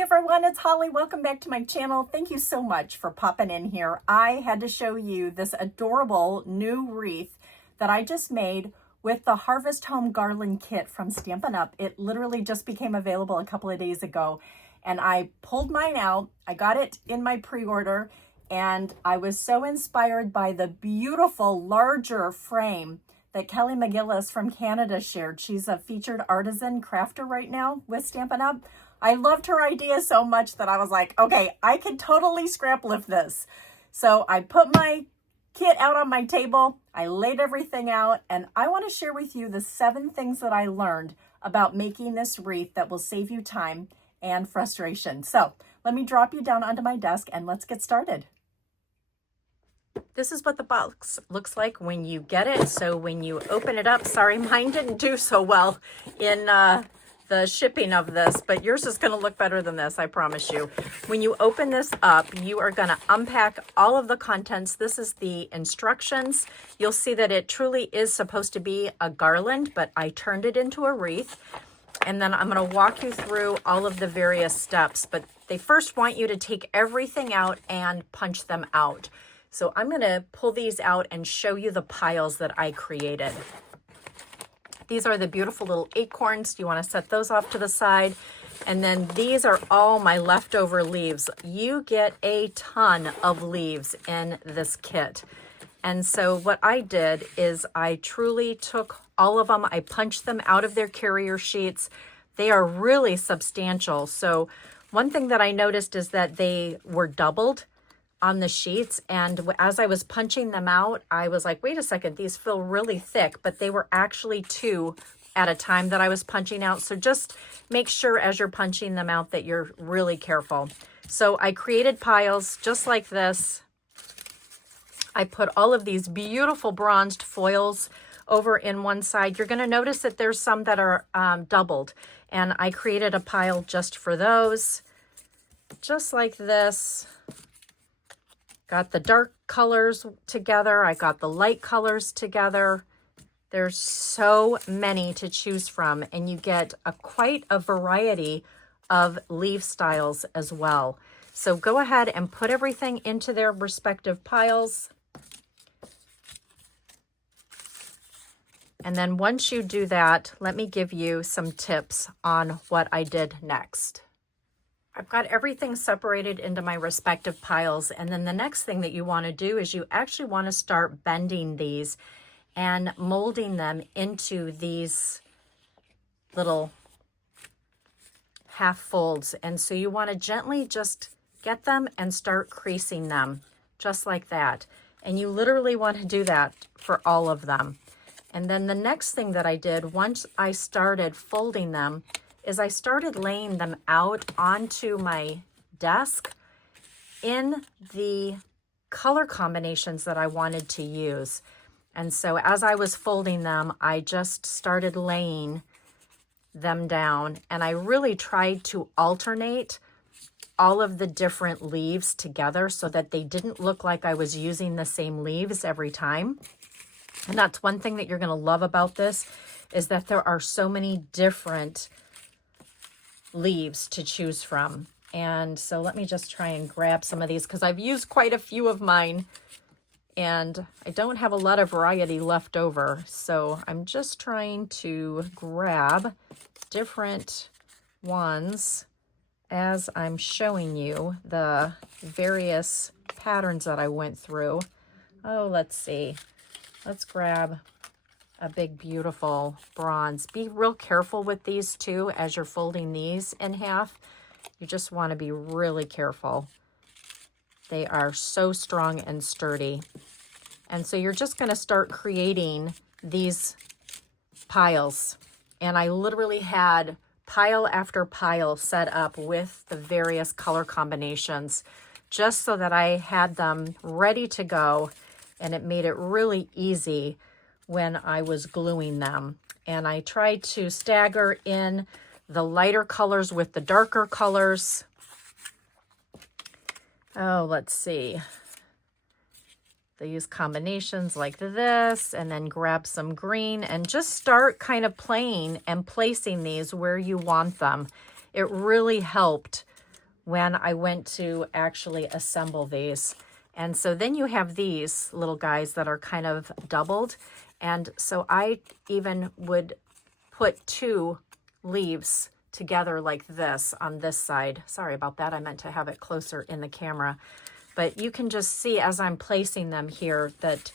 Hey everyone, it's Holly. Welcome back to my channel. Thank you so much for popping in here. I had to show you this adorable new wreath that I just made with the Harvest Home Garland Kit from Stampin' Up. It literally just became available a couple of days ago and I pulled mine out. I got it in my pre-order and I was so inspired by the beautiful larger frame that Kelly McGillis from Canada shared. She's a featured artisan crafter right now with Stampin' Up. I loved her idea so much that I was like, okay, I can totally scrap lift this. So I put my kit out on my table, I laid everything out, and I want to share with you the 7 things that I learned about making this wreath that will save you time and frustration. So let me drop you down onto my desk and let's get started. This is what the box looks like when you get it. So when you open it up, sorry, mine didn't do so well in the shipping of this, but yours is going to look better than this, I promise you. When you open this up, you are going to unpack all of the contents. This is the instructions. You'll see that it truly is supposed to be a garland, but I turned it into a wreath. And then I'm going to walk you through all of the various steps, but they first want you to take everything out and punch them out. So I'm going to pull these out and show you the piles that I created. These are the beautiful little acorns. You want to set those off to the side. And then these are all my leftover leaves. You get a ton of leaves in this kit. And so what I did is I truly took all of them. I punched them out of their carrier sheets. They are really substantial. So one thing that I noticed is that they were doubled on the sheets, and as I was punching them out, I was like, wait a second, these feel really thick, but they were actually 2 at a time that I was punching out. So just make sure as you're punching them out that you're really careful. So I created piles just like this. I put all of these beautiful bronzed foils over in one side. You're going to notice that there's some that are doubled, and I created a pile just for those, just like this. Got the dark colors together. I got the light colors together. There's so many to choose from, and you get quite a variety of leaf styles as well. So go ahead and put everything into their respective piles. And then once you do that, let me give you some tips on what I did next. I've got everything separated into my respective piles, and then the next thing that you want to do is you actually want to start bending these and molding them into these little half folds. And so you want to gently just get them and start creasing them just like that. And you literally want to do that for all of them. And then the next thing that I did once I started folding them is I started laying them out onto my desk in the color combinations that I wanted to use. And so as I was folding them, I just started laying them down, and I really tried to alternate all of the different leaves together so that they didn't look like I was using the same leaves every time. And that's one thing that you're going to love about this, is that there are so many different leaves to choose from. And so let me just try and grab some of these, because I've used quite a few of mine and I don't have a lot of variety left over. So I'm just trying to grab different ones as I'm showing you the various patterns that I went through. Oh, let's see. Let's grab a big, beautiful bronze. Be real careful with these too as you're folding these in half. You just want to be really careful. They are so strong and sturdy. And so you're just going to start creating these piles. And I literally had pile after pile set up with the various color combinations just so that I had them ready to go. And it made it really easy when I was gluing them. And I tried to stagger in the lighter colors with the darker colors. Oh, let's see. They use combinations like this, and then grab some green and just start kind of playing and placing these where you want them. It really helped when I went to actually assemble these. And so then you have these little guys that are kind of doubled. And so I even would put 2 leaves together like this on this side. Sorry about that. I meant to have it closer in the camera. But you can just see as I'm placing them here that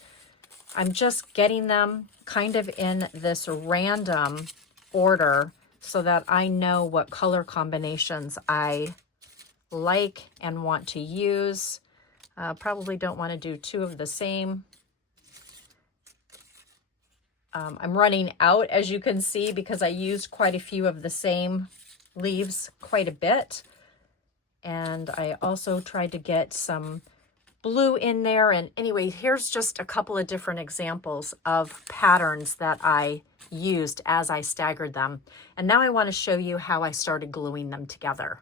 I'm just getting them kind of in this random order so that I know what color combinations I like and want to use. Probably don't want to do 2 of the same. I'm running out, as you can see, because I used quite a few of the same leaves quite a bit. And I also tried to get some blue in there. And anyway, here's just a couple of different examples of patterns that I used as I staggered them. And now I want to show you how I started gluing them together.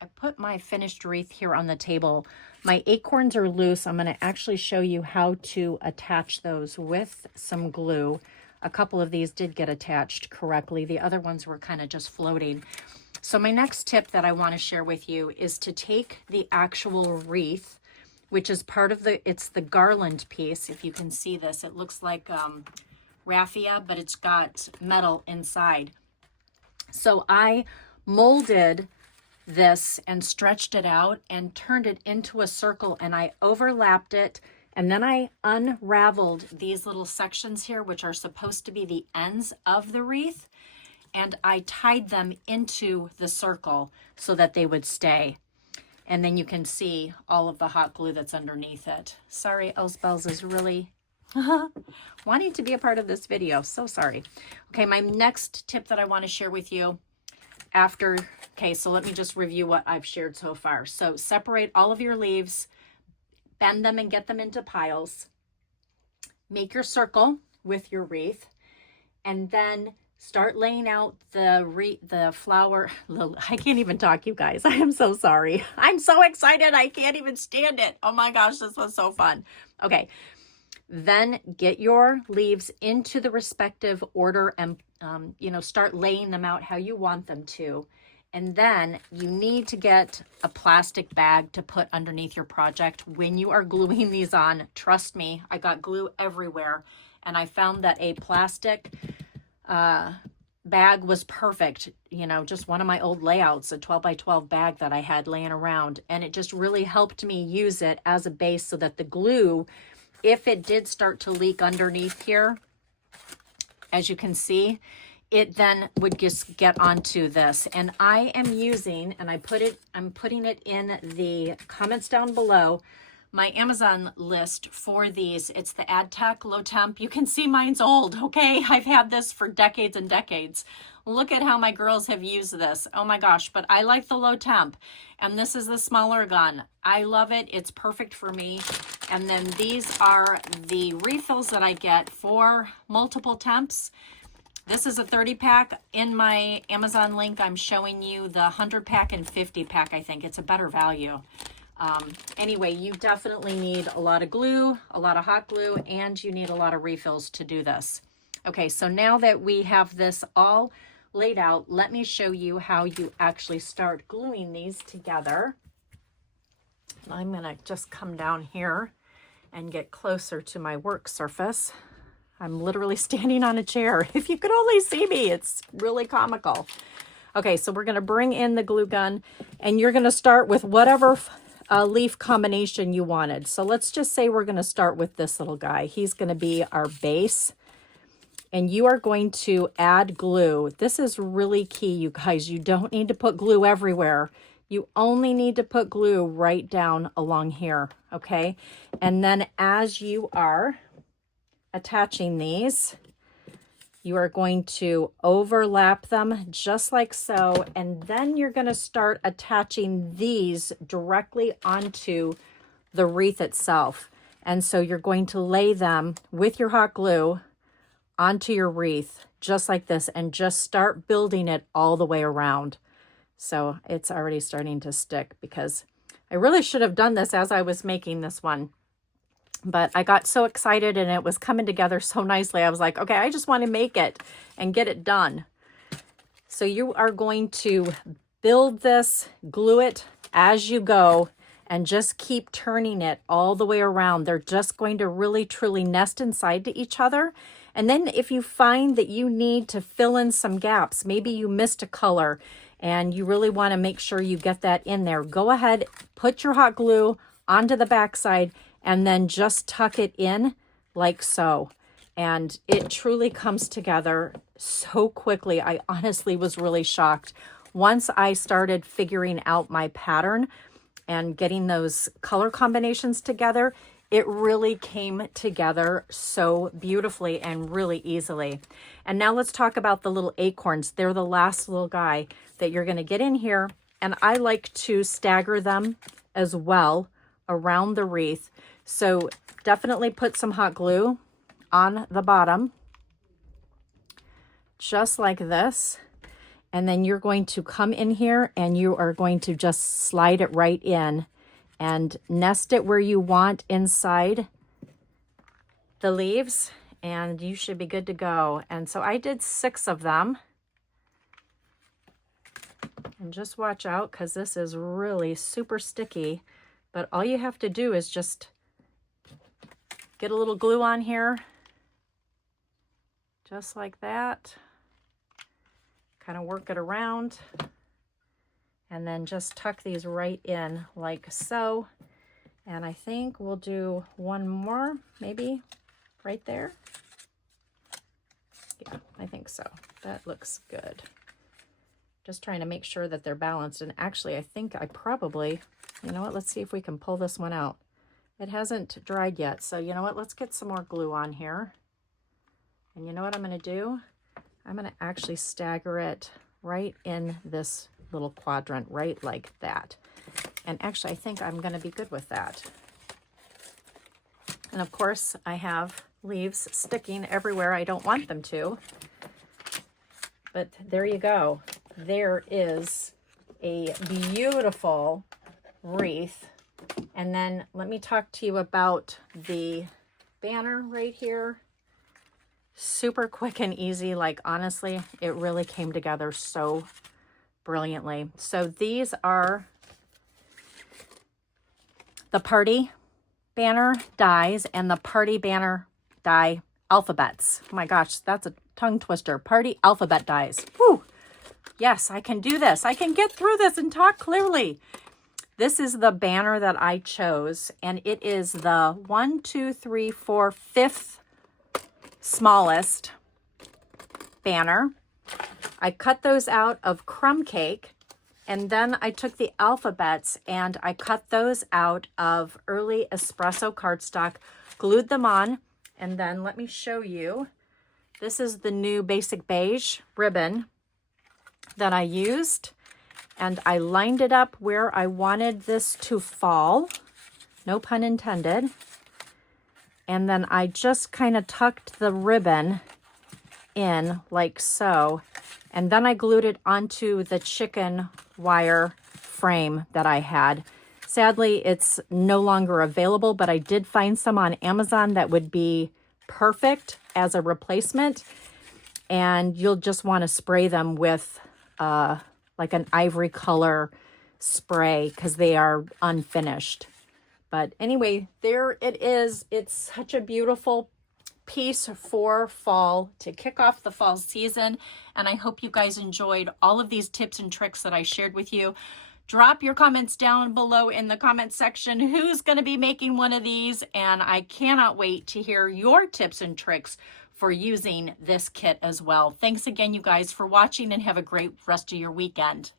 I put my finished wreath here on the table. My acorns are loose. I'm going to actually show you how to attach those with some glue. A couple of these did get attached correctly. The other ones were kind of just floating. So my next tip that I want to share with you is to take the actual wreath, which is part of it's the garland piece. If you can see this, it looks like raffia, but it's got metal inside. So I molded this and stretched it out and turned it into a circle, and I overlapped it, and then I unraveled these little sections here, which are supposed to be the ends of the wreath, and I tied them into the circle so that they would stay. And then you can see all of the hot glue that's underneath it. Sorry, Elsbells is really wanting to be a part of this video. So sorry. Okay, my next tip that I want to share with you okay, so let me just review what I've shared so far. So separate all of your leaves, bend them and get them into piles. Make your circle with your wreath, and then start laying out the flower. I can't even talk, you guys. I am so sorry. I'm so excited. I can't even stand it. Oh my gosh, this was so fun. Okay, then get your leaves into the respective order and start laying them out how you want them to. And then you need to get a plastic bag to put underneath your project when you are gluing these on. Trust me, I got glue everywhere, and I found that a plastic bag was perfect. Just one of my old layouts, a 12 by 12 bag that I had laying around, and it just really helped me use it as a base so that the glue, if it did start to leak underneath here, as you can see, it then would just get onto this. And I am using, and I'm putting it in the comments down below, my Amazon list for these. It's the AdTech Low Temp. You can see mine's old, okay? I've had this for decades and decades. Look at how my girls have used this. Oh my gosh, but I like the low temp. And this is the smaller gun. I love it. It's perfect for me. And then these are the refills that I get for multiple temps. This is a 30 pack. In my Amazon link, I'm showing you the 100 pack and 50 pack, I think. It's a better value. Anyway, you definitely need a lot of glue, a lot of hot glue, and you need a lot of refills to do this. Okay, so now that we have this all laid out, let me show you how you actually start gluing these together. I'm gonna just come down here and get closer to my work surface. I'm literally standing on a chair. If you could only see me, it's really comical. Okay, so we're gonna bring in the glue gun, and you're gonna start with whatever leaf combination you wanted. So let's just say we're gonna start with this little guy. He's gonna be our base, and you are going to add glue. This is really key, you guys. You don't need to put glue everywhere. You only need to put glue right down along here, okay? And then as you are attaching these, you are going to overlap them just like so, and then you're going to start attaching these directly onto the wreath itself. And so you're going to lay them with your hot glue onto your wreath just like this, and just start building it all the way around. So it's already starting to stick, because I really should have done this as I was making this one. But I got so excited and it was coming together so nicely. I was like, okay, I just want to make it and get it done. So you are going to build this, glue it as you go, and just keep turning it all the way around. They're just going to really truly nest inside to each other. And then if you find that you need to fill in some gaps, maybe you missed a color and you really want to make sure you get that in there, go ahead, put your hot glue onto the backside and then just tuck it in like so. And it truly comes together so quickly. I honestly was really shocked. Once I started figuring out my pattern and getting those color combinations together, it really came together so beautifully and really easily. And now let's talk about the little acorns. They're the last little guy that you're going to get in here. And I like to stagger them as well around the wreath. So definitely put some hot glue on the bottom, just like this. And then you're going to come in here and you are going to just slide it right in and nest it where you want inside the leaves, and you should be good to go. And so I did 6 of them. And just watch out because this is really super sticky. But all you have to do is just get a little glue on here, just like that. Kind of work it around and then just tuck these right in like so. And I think we'll do one more, maybe right there. Yeah, I think so. That looks good. Just trying to make sure that they're balanced. And actually, I think I probably, you know what, let's see if we can pull this one out. It hasn't dried yet. So you know what, let's get some more glue on here. And you know what I'm going to do? I'm going to actually stagger it right in this little quadrant, right like that. And actually, I think I'm going to be good with that. And of course, I have leaves sticking everywhere I don't want them to. But there you go. There is a beautiful wreath. And then let me talk to you about the banner right here. Super quick and easy. Like, honestly, it really came together so brilliantly. So these are the party banner dies and the party banner die alphabets. Oh my gosh, that's a tongue twister. Party alphabet dies. Whew. Yes, I can do this. I can get through this and talk clearly. This is the banner that I chose, and it is the 1, 2, 3, 4, 5th smallest banner. I cut those out of crumb cake, and then I took the alphabets and I cut those out of early espresso cardstock, glued them on, and then let me show you. This is the new basic beige ribbon that I used, and I lined it up where I wanted this to fall, no pun intended. And then I just kind of tucked the ribbon in like so. And then I glued it onto the chicken wire frame that I had. Sadly, it's no longer available, but I did find some on Amazon that would be perfect as a replacement. And you'll just want to spray them with like an ivory color spray because they are unfinished. But anyway, there it is. It's such a beautiful piece for fall to kick off the fall season. And I hope you guys enjoyed all of these tips and tricks that I shared with you. Drop your comments down below in the comment section. Who's going to be making one of these? And I cannot wait to hear your tips and tricks for using this kit as well. Thanks again, you guys, for watching, and have a great rest of your weekend.